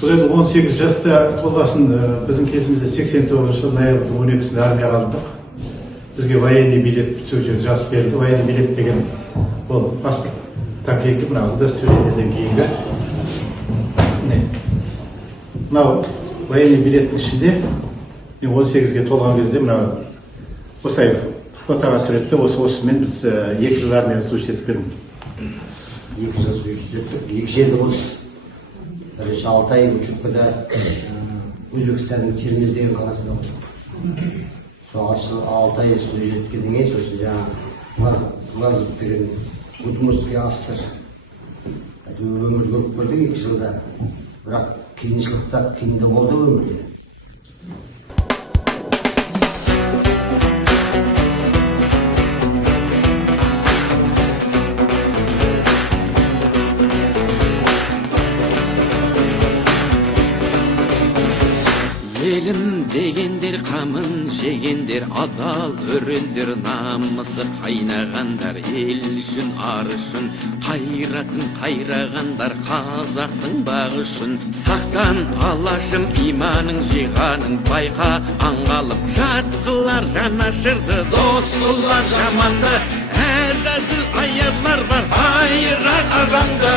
Бұл енді 18 жаста толғасын, біздің кезімізде 89 жыл ноябрьдің 12-сінде армияға алындық. Бізге военный билет сол жерде жазып берілді. Военный билет деген ол паспорт комплекті, мына удостоверениеден кейінгі. Мынау военный билеттің ішінде мен 18-ге толған кезде мына осылай фотоға суретті, осымен біз 2 жыл армияда служить етіп келдім. 2 жыл служить еттік, 2 жерде болдық. Бірінші Алтай Учуткада Өзбекстанның Термез деген қаласында болдық. Сол Алтай служить еткеннен кейін сосын жаңағы Лазов деген Удмуртский АССР. Өмір көріп көрдік 2 жылда. Бірақ қиыншылықта қиында болды өмірде. Елім дегендер қамын жегендер, адал өрендер, намысы қайнағандар, ел үшін ар үшін қайратын қайрағандар, қазақтың бағы үшін. Сақтан алашым иманың жиғаның, байқа аңғалып жатқылар жанашырды, досылар жаманды, әзәзіл аярлар бар, айырар араңды.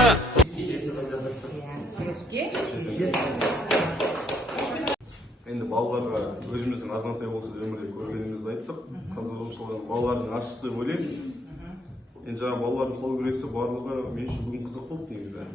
Енді балаларға өзіміздің азаматтай болса өмірде көргенімізді айттық. Қызығушылығы балалардың ашықты ойлаймын. Енді жаңа балалардың қол күресі барлығы мен үшін бүгін қызық болды негізі.